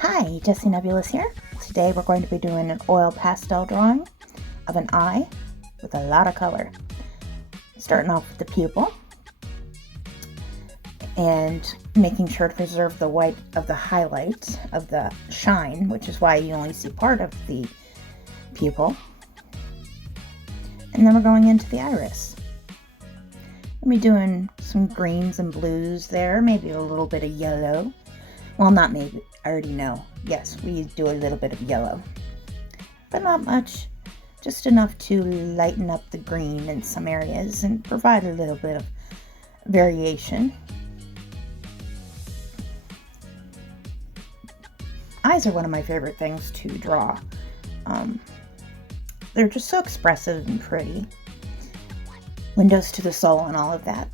Hi, Jessie Nebulous here. Today we're going to be doing an oil pastel drawing of an eye with a lot of color. Starting off with the pupil and making sure to preserve the white of the highlight of the shine, which is why you only see part of the pupil. And then we're going into the iris. I'll be doing some greens and blues there, maybe a little bit of yellow. Well, not maybe, I already know. Yes, we do a little bit of yellow, but not much. Just enough to lighten up the green in some areas and provide a little bit of variation. Eyes are one of my favorite things to draw. They're just so expressive and pretty. Windows to the soul and all of that.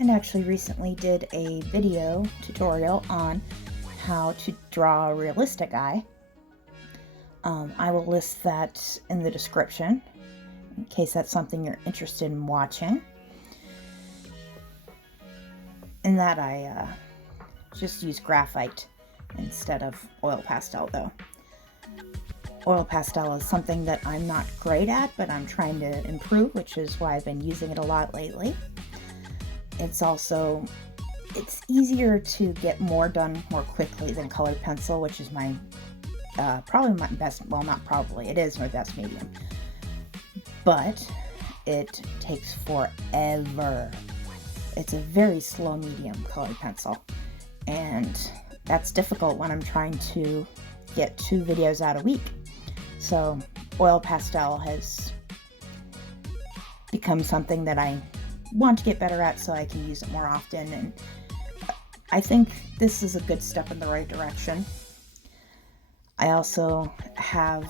And actually recently did a video tutorial on how to draw a realistic eye. I will list that in the description in case that's something you're interested in watching. In that I just use graphite instead of oil pastel though. Oil pastel is something that I'm not great at, but I'm trying to improve, which is why I've been using it a lot lately. It's easier to get more done more quickly than colored pencil, which is my probably my best, well, not probably, it is my best medium, but it takes forever. It's a very slow medium, colored pencil, and that's difficult when I'm trying to get 2 videos out a week. So oil pastel has become something that I want to get better at so I can use it more often, and I think this is a good step in the right direction. I also have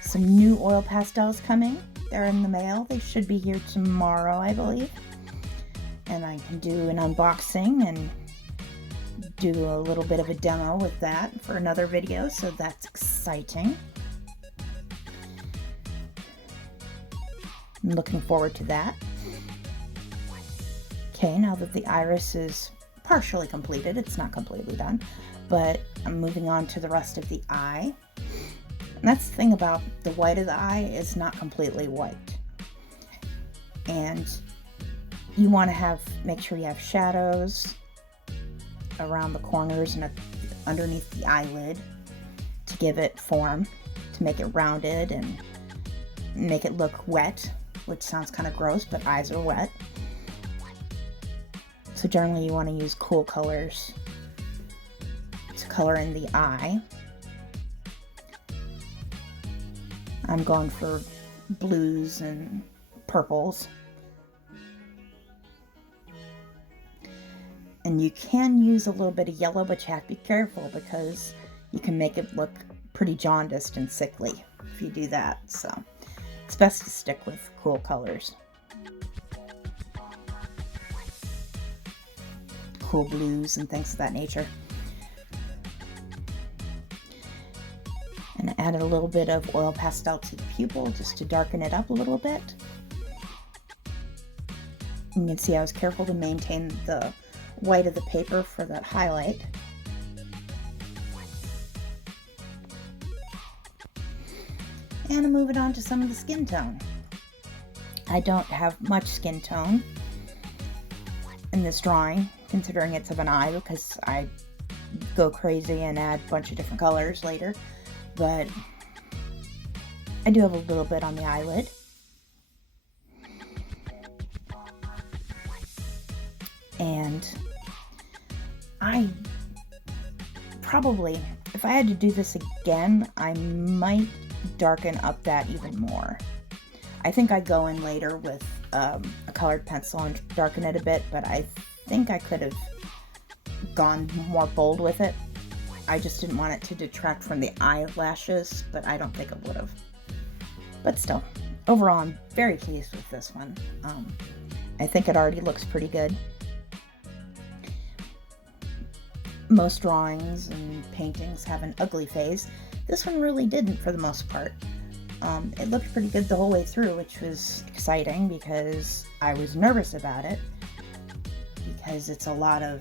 some new oil pastels coming. They're in the mail. They should be here tomorrow, I believe, and I can do an unboxing and do a little bit of a demo with that for another video, so that's exciting. I'm looking forward to that. Okay, now that the iris is partially completed, it's not completely done, but I'm moving on to the rest of the eye. And that's the thing about the white of the eye, is not completely white. And you want to make sure you have shadows around the corners and underneath the eyelid to give it form, to make it rounded and make it look wet, which sounds kind of gross, but eyes are wet. So generally you want to use cool colors to color in the eye. I'm going for blues and purples. And you can use a little bit of yellow, but you have to be careful because you can make it look pretty jaundiced and sickly if you do that. So it's best to stick with cool colors. Cool blues and things of that nature. And I added a little bit of oil pastel to the pupil just to darken it up a little bit. You can see I was careful to maintain the white of the paper for that highlight. And I'm moving on to some of the skin tone. I don't have much skin tone in this drawing, considering it's of an eye, because I go crazy and add a bunch of different colors later, but I do have a little bit on the eyelid. And I probably, if I had to do this again, I might darken up that even more. I think I'd go in later with a colored pencil and darken it a bit, but I think I could have gone more bold with it. I just didn't want it to detract from the eyelashes, but I don't think it would have. But still, overall, I'm very pleased with this one. I think it already looks pretty good. Most drawings and paintings have an ugly phase. This one really didn't, for the most part. It looked pretty good the whole way through, which was exciting because I was nervous about it, because it's a lot of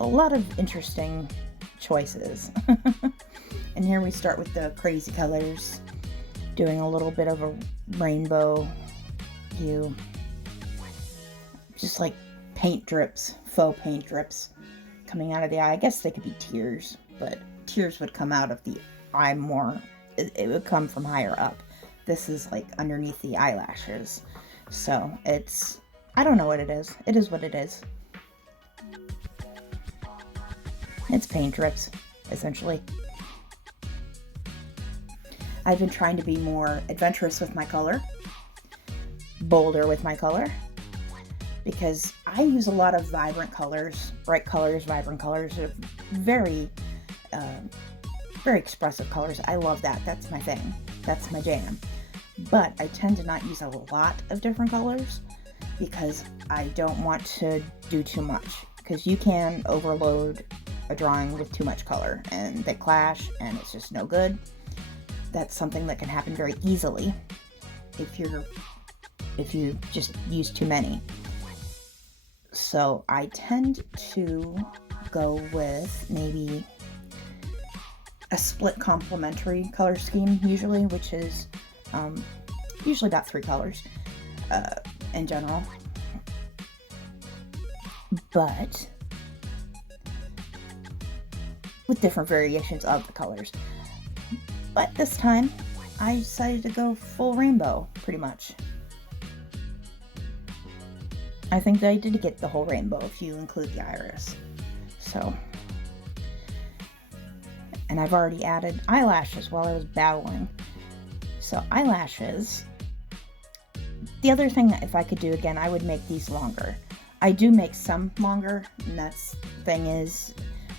a lot of interesting choices. And here we start with the crazy colors, doing a little bit of a rainbow hue, just like paint drips, faux paint drips coming out of the eye. I guess they could be tears, but tears would come out of the eye more. It would come from higher up. This is like underneath the eyelashes. So it's, I don't know what it is. It is what it is. It's paint drips, essentially. I've been trying to be more adventurous with my color, bolder with my color, because I use a lot of vibrant colors, bright colors, vibrant colors, very, very expressive colors. I love that. That's my thing. That's my jam. But I tend to not use a lot of different colors because I don't want to do too much, because you can overload a drawing with too much color and they clash and it's just no good. That's something that can happen very easily if you just use too many. So I tend to go with maybe a split complementary color scheme usually, which is usually about 3 colors in general. But with different variations of the colors. But this time, I decided to go full rainbow, pretty much. I think that I did get the whole rainbow if you include the iris. So, and I've already added eyelashes while I was battling. So eyelashes, the other thing that if I could do again, I would make these longer. I do make some longer, and that's the thing is,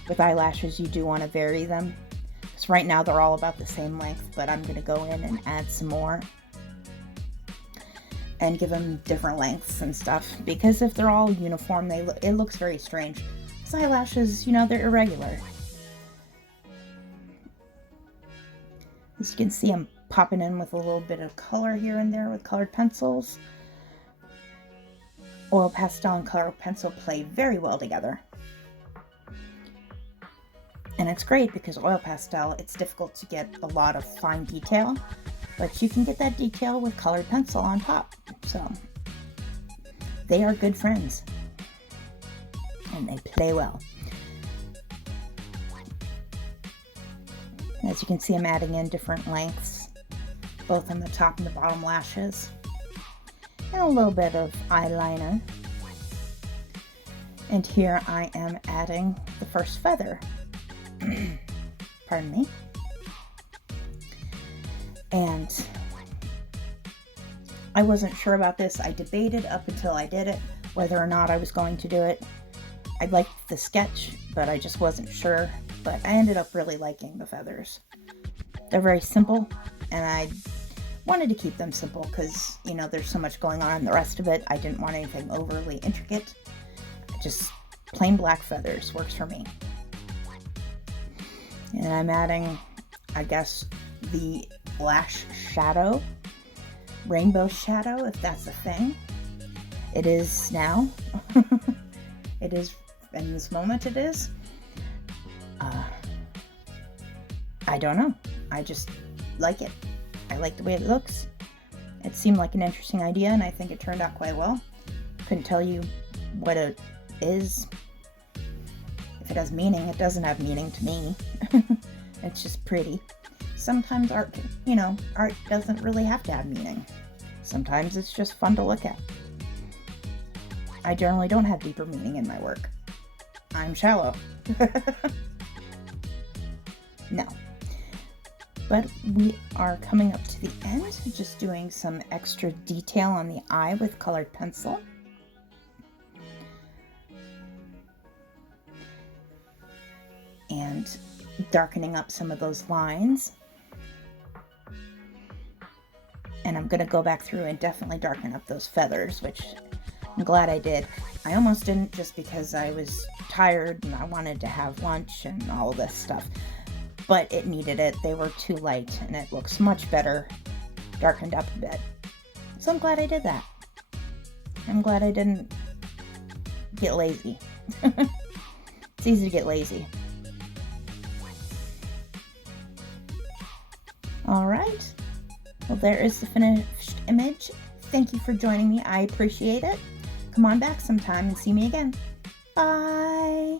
with eyelashes, you do want to vary them. Because right now they're all about the same length, but I'm going to go in and add some more and give them different lengths and stuff. Because if they're all uniform, it looks very strange. Because eyelashes, you know, they're irregular. As you can see, I'm popping in with a little bit of color here and there with colored pencils. Oil pastel and colored pencil play very well together. And it's great because oil pastel, it's difficult to get a lot of fine detail, but you can get that detail with colored pencil on top. So they are good friends and they play well. As you can see, I'm adding in different lengths, both on the top and the bottom lashes, and a little bit of eyeliner. And here I am adding the first feather. Pardon me. And I wasn't sure about this. I debated up until I did it whether or not I was going to do it. I liked the sketch, but I just wasn't sure. But I ended up really liking the feathers. They're very simple, and I wanted to keep them simple because, you know, there's so much going on in the rest of it. I didn't want anything overly intricate. Just plain black feathers works for me. And I'm adding, I guess, the lash shadow, rainbow shadow, if that's a thing. It is now. It is, in this moment it is. I don't know. I just like it. I like the way it looks. It seemed like an interesting idea, and I think it turned out quite well. Couldn't tell you what it is. If it has meaning, it doesn't have meaning to me. It's just pretty. Sometimes art, you know, art doesn't really have to have meaning. Sometimes it's just fun to look at. I generally don't have deeper meaning in my work. I'm shallow. No. But we are coming up to the end, just doing some extra detail on the eye with colored pencil. And darkening up some of those lines. And I'm going to go back through and definitely darken up those feathers, which I'm glad I did. I almost didn't, just because I was tired and I wanted to have lunch and all this stuff. But it needed it. They were too light and it looks much better darkened up a bit. So I'm glad I did that. I'm glad I didn't get lazy. It's easy to get lazy. All right. Well, there is the finished image. Thank you for joining me. I appreciate it. Come on back sometime and see me again. Bye.